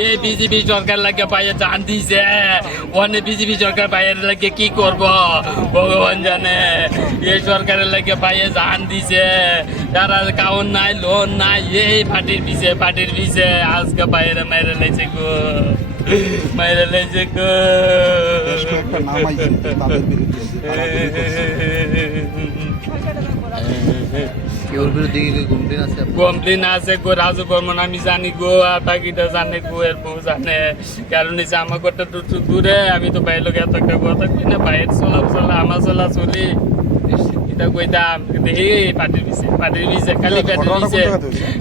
এই বিজেপি সরকার লাগে বাইরে জান দিছে ওখানে বিজেপি সরকার বাইরে লাগে কি করব ভগবান জানে এই সরকারের লাগে বাইরে জান দিছে তারা কাউন নাই লোন নাই এই পার্টির পিছে আজকে বাইরে মেরে লেছে গো মাইরা লেছে গো কমপ্লেন আছে গো রাজু বর্মন আমি জানি গো আর বাকিটা জানে গো এর বউ জানে কারণ হচ্ছে আমার ঘরটা দূরে আমি তো বাইরে লোক এত একটা কথা কই না বাইরে চলা আমার চলি এটা কইতাম দেখি পাটির পিছে খালি পাটির পিছে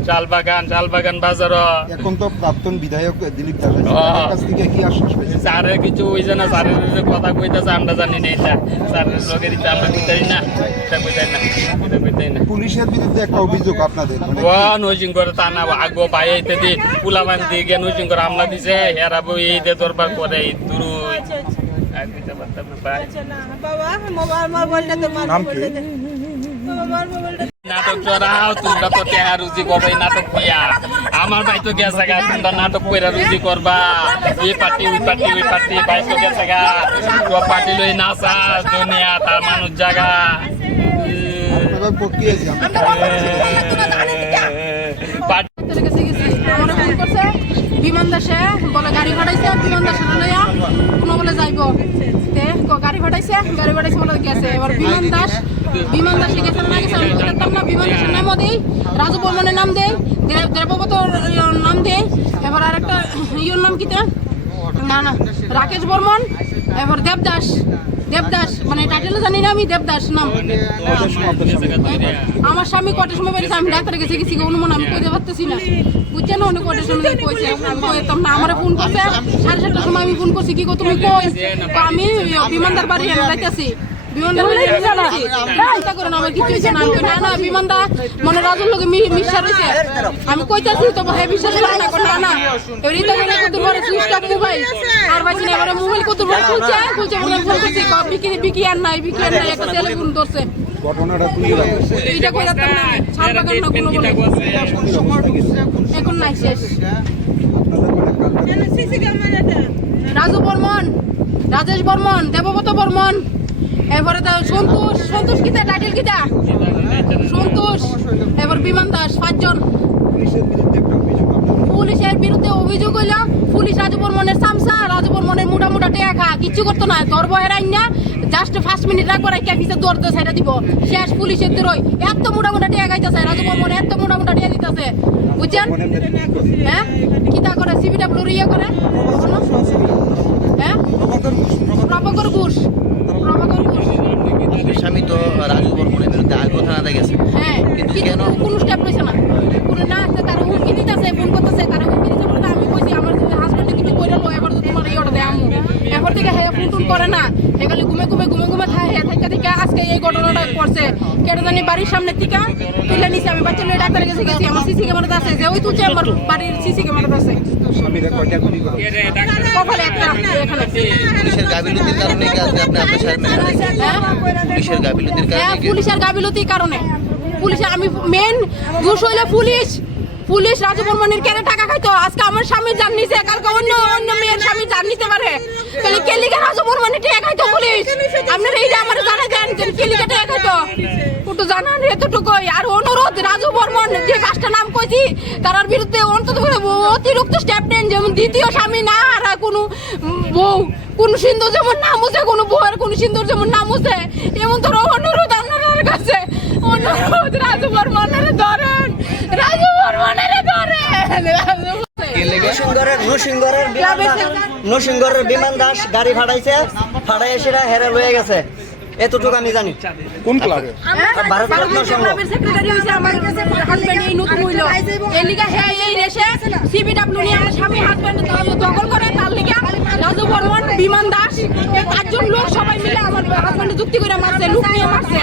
শালবাগান বাজার এখন তো প্রাক্তন বিধায়ক দিলীপ দাসের কাছ থেকে কি আশ্বাস পেয়েছে স্যারের কিছু হইছে না স্যারের কথা কইতাছে আমরা জানি না এটা স্যারের লোকের এটা আমরা কইতাই না পুলিশের বিরুদ্ধে একটা অভিযোগ আপনাদের নজিং করে তা না আগো ভাই ইত্যাদি পুলাবান দিয়ে নজিং করে হামলা দিছে হেরাবো এই দে দরবার করে দূর নাটক চড়াও তোমরা তো টেহা রুজি করবে নাটক দিয়া আমার ভাই তো গেছে গা তোমরা নাটক কইরা রুজি করবা এই পার্টি ওই পার্টি ভাই তো গেছে গা তো পার্টি লই নাচা দুনিয়া তার মানুষ জায়গা বিমান দাসে বলে গাড়ি ভাড়াইছে বিমান দাসে লইয়া কোনো বলে যাইব গাড়ি ভাড়াইছে বলে গেছে এবার বিমান দাসে গেছে না গেছে আমি বলতাম না বিমান দাসের নামও দেই রাজু বর্মনের নাম দেই দেবব্রতর নাম দেই এবার আরেকটা ইয়োর নাম কিতে না রাকেশ বর্মন এবার দেবদাস মানে টাইটেল জানি না আমি দেবদাস নাম আমার স্বামী কটার সময় বেরিয়েছে আমি ডাক্তার গেছি অনুমান আমি কইতে পারতেছি না বুঝছেন অনেক কটার সময় কইছে আমি কইতাম না আমার ফোন করছে 7:30টার সময় আমি ফোন করছি কি গো তুমি কই আমি বিমানদার বাড়ি যাইতেছি বিমানদার চিন্তা করেন আমার কিছু হয়েছে না বিমানদা মনে রাজুর লোকে মিশা রয়েছে আমি কইতাছি তো ভাই বিশ্বাস করে না এবার এটা করে কত বড় সুইচ অফ মোবাইল আর ভাই না এবারে মোবাইল কত বড় খুলছে বলে ফোন করছি বিকি আর নাই একটা টেলিফোন ধরছে ঘটনাটা তুলে দাও এইটা কইতাম না ছাড়বাগান না কোনো বলে এখন নাই শেষ রাজু বর্মন রাজেশ বর্মন দেবব্রত বর্মন এবারে সন্তোষ কিতা টাইটেল কিতা সন্তোষ এবার বিমান দাস 5 জন পুলিশের বিরুদ্ধে অভিযোগ হইল পুলিশ রাজু বর্মনের সামসা রাজু বর্মনের মোটা টেকা কিচ্ছু করতো না ধরবো হেরাই না জাস্ট 5 মিনিট রাখবার ক্যাফিসে দৌড়তে সাইডা দিব শেষ পুলিশের দরই এত মোটা টেকা গাইতেছে রাজু বর্মন এত মোটা টেকা দিতেছে বুঝছেন হ্যাঁ কিতা করে সিবিডব্লিউ ইয়ে করে হ্যাঁ প্রভাকর ঘোষ স্বামী তো রাজু বর্মনের বিরুদ্ধে আগে থানাতে গেছে হ্যাঁ কিন্তু কেন কোনো স্টেপ লইছে না কোনো না তার হুমকি দিতেছে ফোন করতেছে তার হুমকি দিতে বলতে আমি কইছি আমার হাজবেন্ডে কিছু কইরা লো এবার তো তোমার এই অর্ডার দেয় আমু এবার থেকে হে ফোন করে না এখানে ঘুমে থাকে আজকে এই ঘটনাটা করছে কেটে জানি বাড়ির সামনে থেকে তুলে নিছে আমি বাচ্চা নিয়ে ডাক্তার কাছে গেছি আমার সিসি ক্যামেরাতে আছে যে ওই তুলছে আমার বাড়ির সিসি ক্যামেরাতে আছে কপালে একটা এখানে পুলিশের গাফিলতির কারণে কি আপনি আপনার সামনে পুলিশের গাফিলতির কারণে পুলিশের আমি মেন দোষ হইলো পুলিশ রাজু বর্মনের কেন টাকা খাইতো আজকে আমার স্বামী জান নিছে কালকে অন্য মেয়ের স্বামী জান নিতে পারে তাহলে কেলিকে রাজু বর্মনের টাকা খাইতো পুলিশ আপনারা এইটা আমার জানা দেন কেলিকে টাকা খাইতো একটু জানান এতটুকুই আর অনুরোধ রাজু বর্মন যে 5টা নাম কইছি তার বিরুদ্ধে অন্তত অতিরিক্ত স্টেপ নেন যেমন দ্বিতীয় স্বামী না আর কোনো বউ কোন সিন্দুর যেমন নাম আছে কোনো বউয়ের কোন সিন্দুর যেমন নাম আছে এমন ধরো অনুরোধ আপনার কাছে অনুরোধ রাজু বর্মনের ধরেন রাজু বর্মনের ধরেন নরসিংগড়ের বিমান দাস গাড়ি ফাটাইছে সেটা হেরে লয়ে গেছে এতটুকু আমি জানি কোন ক্লাবে ভারতরত্ন সংঘ সেক্রেটারি হইছে আমার হাজবেন্ড এই নতুন হইলো এই লিগা এই রেশে সিবিডব্লিউ নিয়ে আমার স্বামী হাজবেন্ড দখল করে তার লিগা রাজু বর্মন বিমান দাস এই 5 জন লোক সবাই মিলে আমার হাজবেন্ড যুক্তি করে মারছে লুক নিয়ে মারছে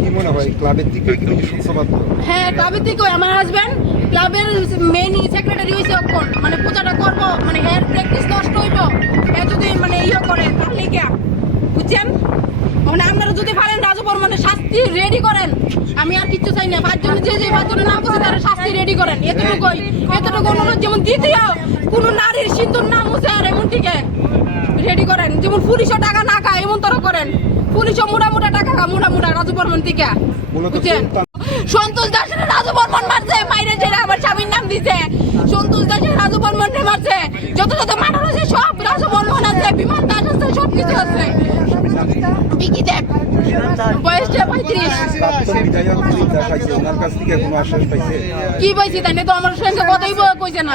কি মনে হয় ক্লাবের থেকে কি সূত্রপাত হ্যাঁ ক্লাবের থেকে আমার হাজবেন্ড ক্লাবের মেইন সেক্রেটারি হইছে এখন মানে পূজাটা করব মানে হেয়ার প্র্যাকটিস নষ্ট হইব এ যদি মানে ইয়ে করে তার লিগা বুঝছেন মানে আপনারা যদি পারেন রাজু বর্মনের শাস্তি রেডি করেন, আমি আর কিচ্ছু চাই না। পাঁচজন যে পাঁচজনের নাম করছে তারা শাস্তি রেডি করেন, এতটুকু অনুরোধ। যেমন দ্বিতীয় কোনো নারীর সিন্ধুর নাম মুছে আর এমন থেকে রেডি করেন, যেমন পুলিশও টাকা না খায় এমন তারা করেন। পুলিশও মোটা টাকা খায়, মোটা রাজু বর্মন থেকে, বুঝছেন? সন্তোষ দাসের রাজু বর্মন মারছে, বাইরে ছেড়ে আমার স্বামীর নাম দিছে। সন্তোষ দাসের রাজু বর্মনকে মারছে, যত মার্ডার আছে সব রাজু বর্মন আছে, বিমান দাস আছে, সব কিছু আছে। বিকি দেব বয়স 35। প্রাক্তন বিধায়ক দিলীপ দাস আইছে, ওনার কাছ থেকে কোনো আশ্বাস পাইছে? কি পাইছি তাই তো আমার সঙ্গে কথাই কইছে না।